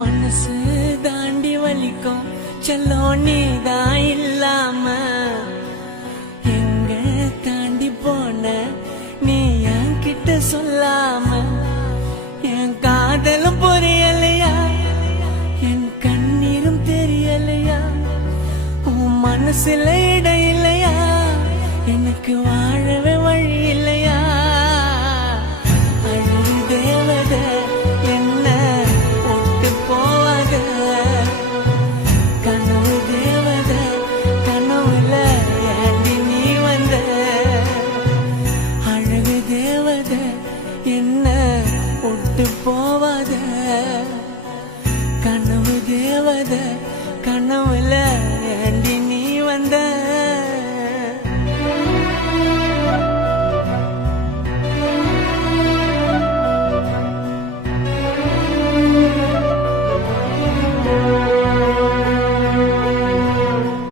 மனசு தாண்டி வலிக்கும் செல்லோ நீதான் இல்லாம எங்க தாண்டி போன நீ என் கிட்ட சொல்லாம என் காதலும் புரியலையா என் கண்ணீரும் தெரியலையா உன் மனசுல இடம் இல்லையா எனக்கு வாழவே வழி இல்லையா அழகு தேவதை என்ன விட்டு போவாத கனவு தேவதை கனவுல ஏண்டி நீ வந்த அழகு தேவதை என்ன விட்டு போவாத கனவு தேவதை கனவுல